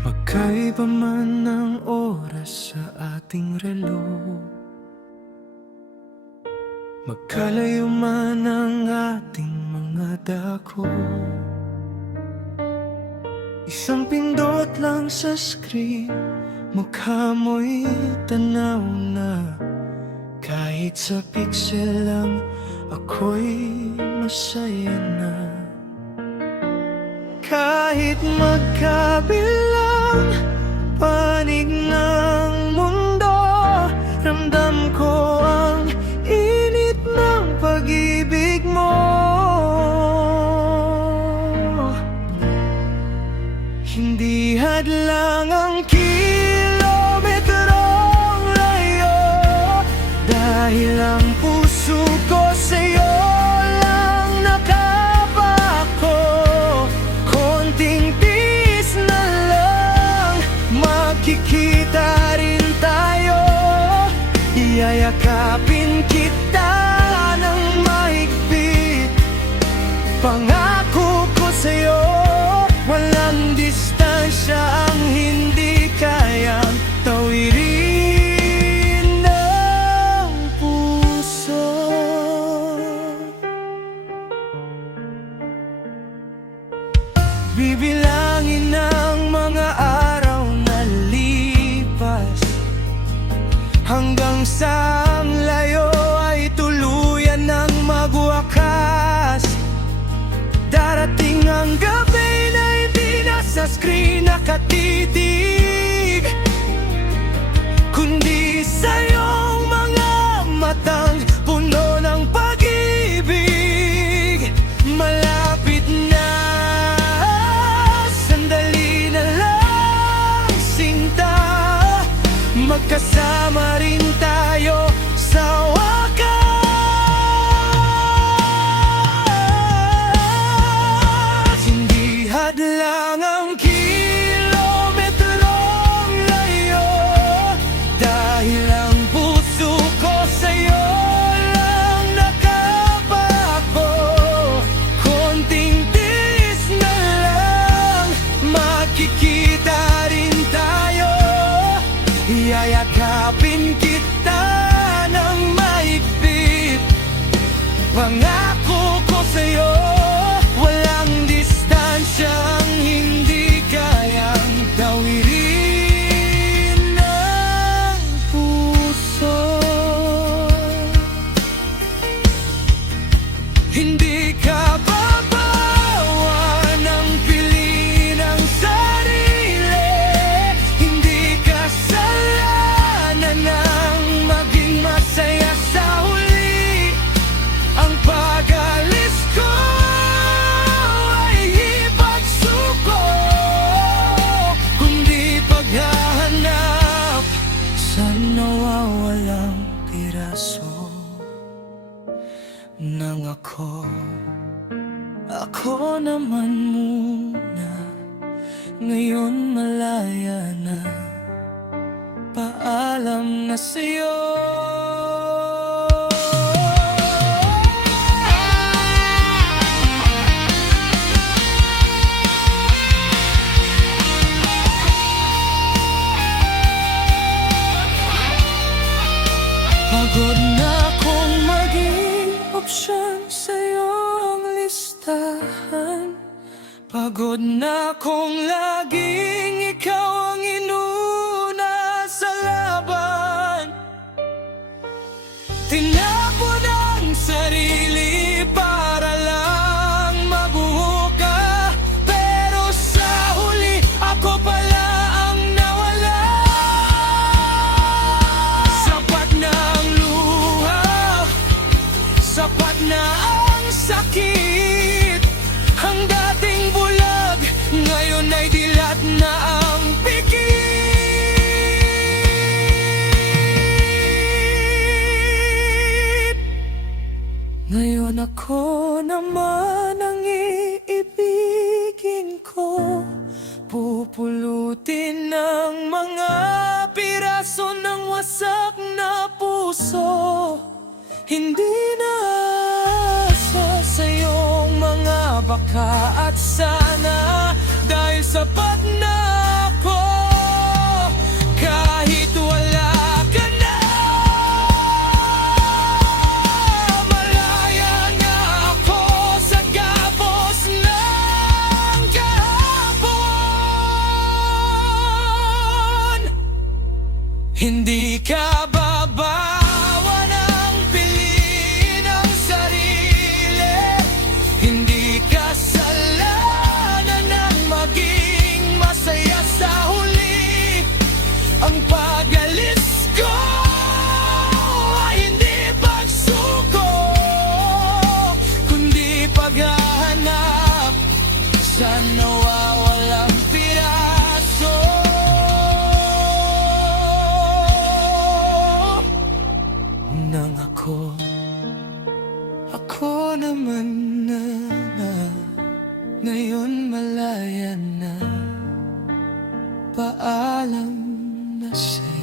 Magkaiba man ang oras sa ating relo, magkalayo man ang ating mga dako, isang pindot lang sa screen, mukha mo'y tanaw na. Kahit sa pixel lang, ako'y masaya na. Kahit magkabilang panig ng mundo, ramdam ko ang init ng pag-ibig mo. Hindi hadlang ang kilometrong layo, dahil ang puso ko sa'yo lang nakapako. Konting tiis na lang, magkikita rin tayo. Iyayakapin kita ng mahigpit, pangako ko sa'yo, walang distansya ang hindi kayang tawirin ng puso. Bibilangin ang mga araw na lipas, hanggang sa ang layo ay tuluyan ng magwakas. Darating ang gabi na hindi na sa screen nakatitig, kundi sa iyong mga matang puno ng pag-ibig. Malapit na, sandali na lang sinta, magkasama rin tayo sa wakas. Hindi hadlang ang kilometrong layo, dahil ang puso ko sa'yo lang nakapako. Konting tiis na lang, makikita rin tayo. Iyayakapin kita ng mahigpit, pangako ko sa'yo, walang distansyang hindi kayang tawirin ng puso. Hindi ka babawa ng pili ng sarili, hindi kasalanan ng maging masaya sa huli. Ang pag-alis ko ay ipagsuko, kundi paghahanap sa nawawalang piraso ng ako. Ako naman muna, ngayon malaya na, paalam na sa'yo. Pagod na akong maging opsyon sa iyong listahan, pagod na akong laging ikaw ang inuna sa laban. Tinapon ang sarili para lang mabuo ka, pero sa huli ako pala ang nawala. Sapat na ang luha, sapat na ang sakit. Ang dating bulag, ngayon ay dilat na ang pikit. Ngayon ako naman ang iibigin ko, pupulutin ng mga piraso ng wasak na puso. Hindi na asa sa iyong mga baka at sana, dahil sapat na ako Hindi ka babawa ng piliin ang sarili. Hindi kasalanan ng maging masaya sa huli. Ang pag-alis ko ay hindi pagsuko, kundi paghahanap sa nawawalang piraso ng ako. Ako naman na ngayon malaya na. Paalam na sa'yo.